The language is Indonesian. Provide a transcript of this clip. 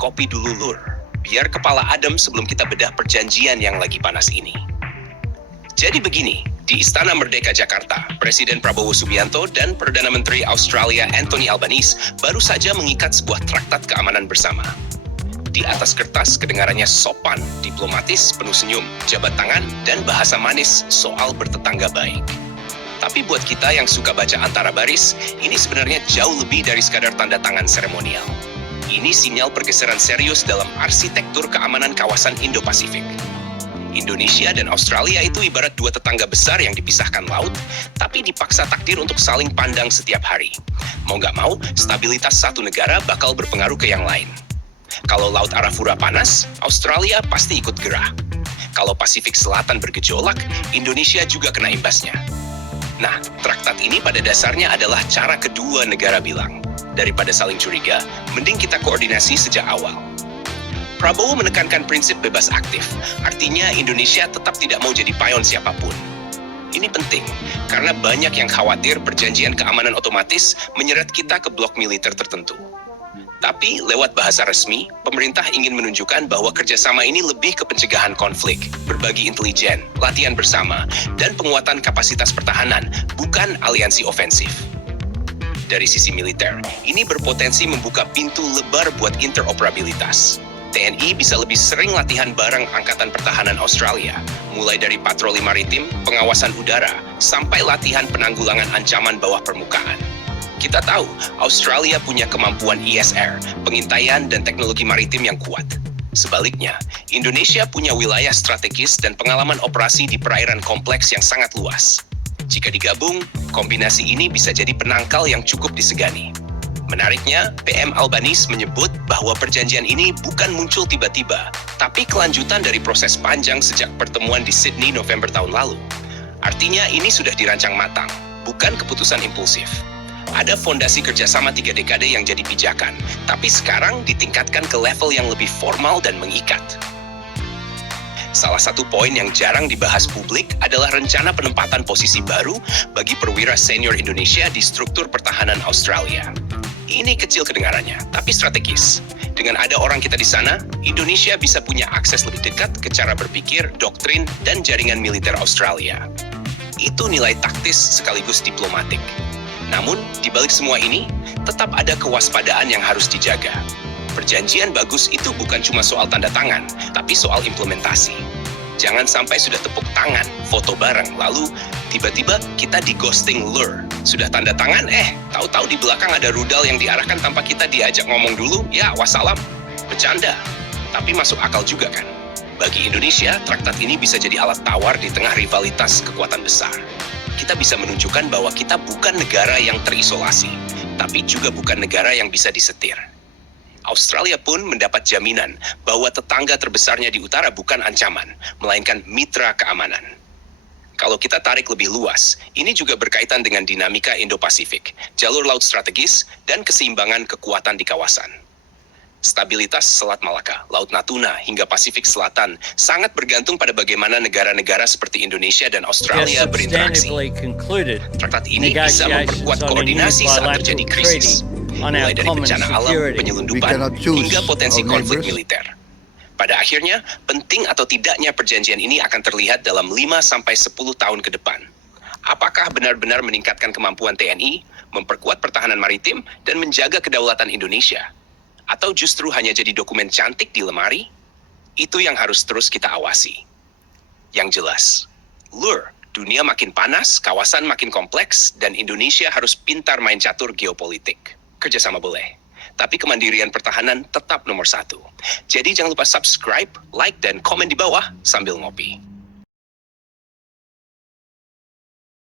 kopi dulu, Lur. Biar kepala adem sebelum kita bedah perjanjian yang lagi panas ini. Jadi begini, di Istana Merdeka Jakarta, Presiden Prabowo Subianto dan Perdana Menteri Australia Anthony Albanese baru saja mengikat sebuah traktat keamanan bersama. Di atas kertas kedengarannya sopan, diplomatis, penuh senyum, jabat tangan, dan bahasa manis soal bertetangga baik. Tapi buat kita yang suka baca antara baris, ini sebenarnya jauh lebih dari sekadar tanda tangan seremonial. Ini sinyal pergeseran serius dalam arsitektur keamanan kawasan Indo-Pasifik. Indonesia dan Australia itu ibarat dua tetangga besar yang dipisahkan laut, tapi dipaksa takdir untuk saling pandang setiap hari. Mau nggak mau, stabilitas satu negara bakal berpengaruh ke yang lain. Kalau Laut Arafura panas, Australia pasti ikut gerah. Kalau Pasifik Selatan bergejolak, Indonesia juga kena imbasnya. Nah, traktat ini pada dasarnya adalah cara kedua negara bilang, daripada saling curiga, mending kita koordinasi sejak awal. Prabowo menekankan prinsip bebas aktif, artinya Indonesia tetap tidak mau jadi payon siapapun. Ini penting, karena banyak yang khawatir perjanjian keamanan otomatis menyeret kita ke blok militer tertentu. Tapi lewat bahasa resmi, pemerintah ingin menunjukkan bahwa kerjasama ini lebih ke pencegahan konflik, berbagi intelijen, latihan bersama, dan penguatan kapasitas pertahanan, bukan aliansi ofensif. Dari sisi militer, ini berpotensi membuka pintu lebar buat interoperabilitas. TNI bisa lebih sering latihan bareng Angkatan Pertahanan Australia, mulai dari patroli maritim, pengawasan udara, sampai latihan penanggulangan ancaman bawah permukaan. Kita tahu, Australia punya kemampuan ISR, pengintaian dan teknologi maritim yang kuat. Sebaliknya, Indonesia punya wilayah strategis dan pengalaman operasi di perairan kompleks yang sangat luas. Jika digabung, kombinasi ini bisa jadi penangkal yang cukup disegani. Menariknya, PM Albanese menyebut bahwa perjanjian ini bukan muncul tiba-tiba, tapi kelanjutan dari proses panjang sejak pertemuan di Sydney November tahun lalu. Artinya ini sudah dirancang matang, bukan keputusan impulsif. Ada fondasi kerjasama 3 dekade yang jadi pijakan, tapi sekarang ditingkatkan ke level yang lebih formal dan mengikat. Salah satu poin yang jarang dibahas publik adalah rencana penempatan posisi baru bagi perwira senior Indonesia di struktur pertahanan Australia. Ini kecil kedengarannya, tapi strategis. Dengan ada orang kita di sana, Indonesia bisa punya akses lebih dekat ke cara berpikir, doktrin, dan jaringan militer Australia. Itu nilai taktis sekaligus diplomatik. Namun, di balik semua ini, tetap ada kewaspadaan yang harus dijaga. Perjanjian bagus itu bukan cuma soal tanda tangan, tapi soal implementasi. Jangan sampai sudah tepuk tangan, foto bareng, lalu tiba-tiba kita di ghosting lure. Sudah tanda tangan, tahu-tahu di belakang ada rudal yang diarahkan tanpa kita diajak ngomong dulu, ya wassalam. Bercanda, tapi masuk akal juga kan? Bagi Indonesia, traktat ini bisa jadi alat tawar di tengah rivalitas kekuatan besar. Kita bisa menunjukkan bahwa kita bukan negara yang terisolasi, tapi juga bukan negara yang bisa disetir. Australia pun mendapat jaminan bahwa tetangga terbesarnya di utara bukan ancaman, melainkan mitra keamanan. Kalau kita tarik lebih luas, ini juga berkaitan dengan dinamika Indo-Pasifik, jalur laut strategis, dan keseimbangan kekuatan di kawasan. Stabilitas Selat Malaka, Laut Natuna, hingga Pasifik Selatan sangat bergantung pada bagaimana negara-negara seperti Indonesia dan Australia berinteraksi. Traktat ini bisa memperkuat koordinasi saat terjadi krisis, mulai dari bencana alam, penyelundupan, hingga potensi konflik militer. Pada akhirnya, penting atau tidaknya perjanjian ini akan terlihat dalam 5-10 tahun ke depan. Apakah benar-benar meningkatkan kemampuan TNI, memperkuat pertahanan maritim, dan menjaga kedaulatan Indonesia? Atau justru hanya jadi dokumen cantik di lemari? Itu yang harus terus kita awasi. Yang jelas, dunia makin panas, kawasan makin kompleks, dan Indonesia harus pintar main catur geopolitik. Kerjasama boleh, tapi kemandirian pertahanan tetap nomor 1. Jadi jangan lupa subscribe, like, dan komen di bawah sambil ngopi.